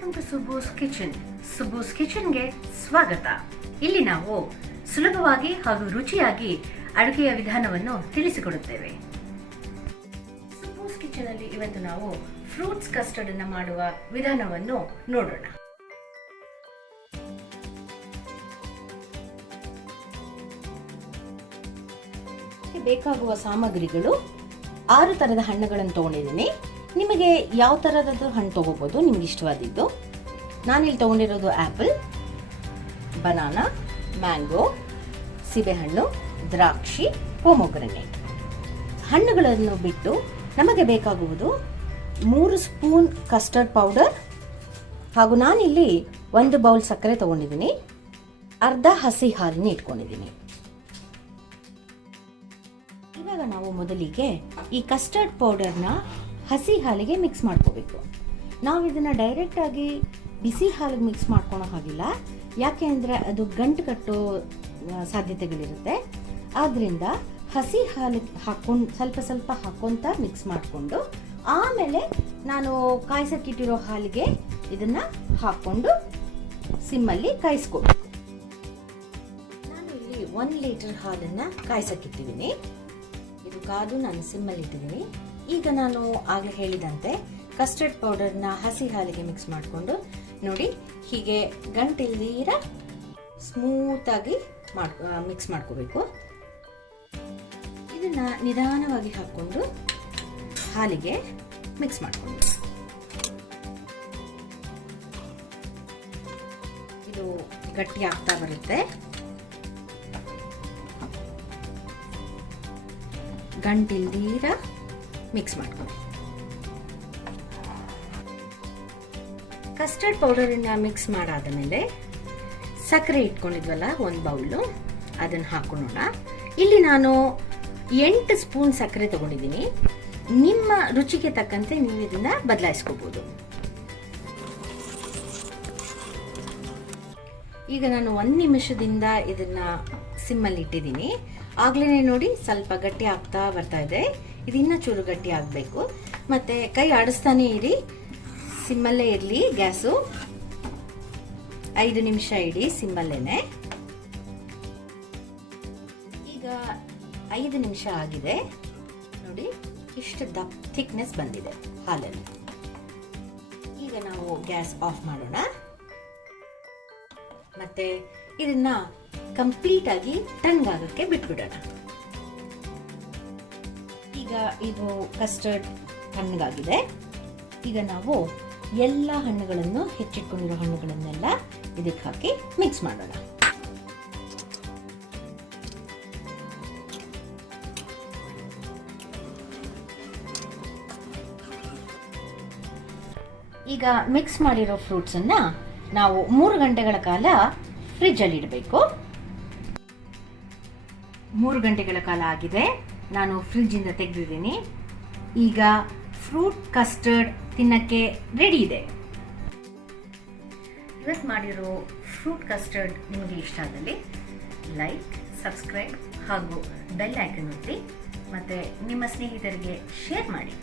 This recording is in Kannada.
Welcome to Subbu's kitchen. Subbu's ಕಿಚನ್ಗೆ ಸ್ವಾಗತ. ಇಲ್ಲಿ ನಾವು ಸುಲಭವಾಗಿ ಹಾಗೂ ರುಚಿಯಾಗಿ ಅಡುಗೆಯ ವಿಧಾನವನ್ನು ತಿಳಿಸಿಕೊಡುತ್ತೇವೆ. ಸುಬ್ಬೂಸ್ ಕಿಚನ್ ಅಲ್ಲಿ ಇವತ್ತು ನಾವು ಫ್ರೂಟ್ಸ್ ಕಸ್ಟರ್ಡ್ ಅನ್ನು ಮಾಡುವ ವಿಧಾನವನ್ನು ನೋಡೋಣ. ಬೇಕಾಗುವ ಸಾಮಗ್ರಿಗಳು 6 ತರದ ಹಣ್ಣುಗಳನ್ನು ತಗೊಂಡಿದ್ದೀನಿ. ನಿಮಗೆ ಯಾವ ತರದ್ದು ಹಣ್ಣು ತಗೋಬಹುದು, ನಿಮ್ಗೆ ಇಷ್ಟವಾದಿದ್ದು. ನಾನಿಲ್ಲಿ ತಗೊಂಡಿರೋದು ಆಪಲ್, ಬನಾನಾ, ಮ್ಯಾಂಗೋ, ಸೀಬೆಹಣ್ಣು, ದ್ರಾಕ್ಷಿ, ಪೊಮೊಗ್ರನೇಟ್. ಹಣ್ಣುಗಳನ್ನು ಬಿಟ್ಟು ನಮಗೆ ಬೇಕಾಗುವುದು 3 ಸ್ಪೂನ್ ಕಸ್ಟರ್ಡ್ ಪೌಡರ್, ಹಾಗೂ ನಾನಿಲ್ಲಿ 1 ಬೌಲ್ ಸಕ್ಕರೆ ತಗೊಂಡಿದ್ದೀನಿ. ಅರ್ಧ ಹಸಿ ಹಾಲನ್ನು ಇಟ್ಕೊಂಡಿದ್ದೀನಿ. ಇವಾಗ ನಾವು ಮೊದಲಿಗೆ ಈ ಕಸ್ಟರ್ಡ್ ಪೌಡರ್ನ ಹಸಿ ಹಾಲಿಗೆ ಮಿಕ್ಸ್ ಮಾಡ್ಕೋಬೇಕು. ನಾವು ಇದನ್ನ ಡೈರೆಕ್ಟ್ ಆಗಿ ಬಿಸಿ ಹಾಲಿಗೆ ಮಿಕ್ಸ್ ಮಾಡ್ಕೊಳೋ ಹಾಗಿಲ್ಲ, ಯಾಕೆ ಅಂದರೆ ಅದು ಗಂಟು ಕಟ್ಟೋ ಸಾಧ್ಯತೆಗಳಿರುತ್ತೆ. ಆದ್ದರಿಂದ ಹಸಿ ಹಾಲಿಗೆ ಹಾಕೊಂಡು ಸ್ವಲ್ಪ ಹಾಕೊಂತ ಮಿಕ್ಸ್ ಮಾಡಿಕೊಂಡು ಆಮೇಲೆ ನಾನು ಕಾಯಿಸಕ್ಕಿಟ್ಟಿರೋ ಹಾಲಿಗೆ ಇದನ್ನ ಹಾಕೊಂಡು ಸಿಮ್ಮಲ್ಲಿ ಕಾಯಿಸ್ಕೋಬೇಕು. ನಾನು ಇಲ್ಲಿ 1 ಲೀಟರ್ ಹಾಲನ್ನು ಕಾಯಿಸಕ್ಕಿಟ್ಟಿದ್ದೀನಿ. ಇದು ಕಾದು ನಾನು ಸಿಮ್ಮಲ್ಲಿ ಇಟ್ಟಿದ್ದೀನಿ. ಈಗ ನಾನು ಆಗಲೇ ಹೇಳಿದಂತೆ ಕಸ್ಟರ್ಡ್ ಪೌಡರ್ನ ಹಸಿ ಹಾಲಿಗೆ ಮಿಕ್ಸ್ ಮಾಡಿಕೊಂಡು ನೋಡಿ, ಹೀಗೆ ಗಂಟಿಲ್ದಿರ ಸ್ಮೂತಾಗಿ ಮಿಕ್ಸ್ ಮಾಡ್ಕೋಬೇಕು. ಇದನ್ನ ನಿಧಾನವಾಗಿ ಹಾಕ್ಕೊಂಡು ಹಾಲಿಗೆ ಮಿಕ್ಸ್ ಮಾಡಿಕೊಂಡು ಇದು ಗಟ್ಟಿ ಆಗ್ತಾ ಬರುತ್ತೆ. ಗಂಟಿಲ್ದಿರ ಮಿಕ್ಸ್ ಮಾಡ್ಕೊಳ್ಳಿ. ಕಸ್ಟರ್ಡ್ ಪೌಡರನ್ನ ಮಿಕ್ಸ್ ಮಾಡಾದ ಮೇಲೆ ಸಕ್ಕರೆ ಇಟ್ಕೊಂಡಿದ್ವಲ್ಲ 1 ಬೌಲು, ಅದನ್ನು ಹಾಕೊಳ್ಳೋಣ. ಇಲ್ಲಿ ನಾನು 8 ಸ್ಪೂನ್ ಸಕ್ಕರೆ ತಗೊಂಡಿದ್ದೀನಿ. ನಿಮ್ಮ ರುಚಿಗೆ ತಕ್ಕಂತೆ ನೀವು ಇದನ್ನ ಬದಲಾಯಿಸ್ಕೋಬಹುದು. ಈಗ ನಾನು 1 ನಿಮಿಷದಿಂದ ಇದನ್ನ ಸಿಮ್ಮಲ್ಲಿ ಇಟ್ಟಿದ್ದೀನಿ. ಆಗ್ಲೇ ನೋಡಿ ಸ್ವಲ್ಪ ಗಟ್ಟಿ ಆಗ್ತಾ ಬರ್ತಾ ಇದೆ. ಇದು ಇನ್ನೂ ಚೂರು ಗಟ್ಟಿ ಆಗಬೇಕು. ಮತ್ತೆ ಕೈ ಆಡಿಸ್ತಾನೆ ಇರಿ, ಸಿಮ್ಮಲ್ಲೇ ಇರಲಿ ಗ್ಯಾಸು. 5 ನಿಮಿಷ ಇಡಿ ಸಿಮ್ಮಲ್ಲೇನೆ. ಈಗ 5 ನಿಮಿಷ ಆಗಿದೆ ನೋಡಿ, ಇಷ್ಟು ಥಿಕ್ನೆಸ್ ಬಂದಿದೆ ಹಾಲಲ್ಲಿ. ಈಗ ನಾವು ಗ್ಯಾಸ್ ಆಫ್ ಮಾಡೋಣ. ಮತ್ತೆ ಇದನ್ನ ಕಂಪ್ಲೀಟ್ ಆಗಿ ತಣ್ಣಗಾಗಕ್ಕೆ ಬಿಟ್ಬಿಡೋಣ. ಈಗ ಇದು ಕಸ್ಟರ್ಡ್ ತಣ್ಣಗಾಗಿದೆ. ಈಗ ನಾವು ಎಲ್ಲ ಹಣ್ಣುಗಳನ್ನು ಹೆಚ್ಚಿಟ್ಕೊಂಡಿರೋ ಹಣ್ಣುಗಳನ್ನೆಲ್ಲ ಇದಕ್ಕೆ ಹಾಕಿ ಮಿಕ್ಸ್ ಮಾಡೋಣ. ಈಗ ಮಿಕ್ಸ್ ಮಾಡಿರೋ ಫ್ರೂಟ್ಸ್ ಅನ್ನ ನಾವು 3 ಗಂಟೆಗಳ ಕಾಲ ಫ್ರಿಜ್ ಅಲ್ಲಿ ಇಡಬೇಕು. 3 ಗಂಟೆಗಳ ಕಾಲ ಆಗಿದೆ, ನಾನು ಫ್ರಿಜ್ ಇಂದ ತೆಗೆದಿದ್ದೀನಿ. ಈಗ ಫ್ರೂಟ್ ಕಸ್ಟರ್ಡ್ ತಿನ್ನಕ್ಕೆ ರೆಡಿ ಇದೆ. ಇವತ್ತು ಮಾಡಿರೋ ಫ್ರೂಟ್ ಕಸ್ಟರ್ಡ್ ನಿಮಗೆ ಇಷ್ಟ ಆದಲ್ಲಿ ಲೈಕ್, ಸಬ್ಸ್ಕ್ರೈಬ್ ಹಾಗೂ ಬೆಲ್ ಐಕನ್ ಒತ್ತಿ, ಮತ್ತೆ ನಿಮ್ಮ ಸ್ನೇಹಿತರಿಗೆ ಶೇರ್ ಮಾಡಿ.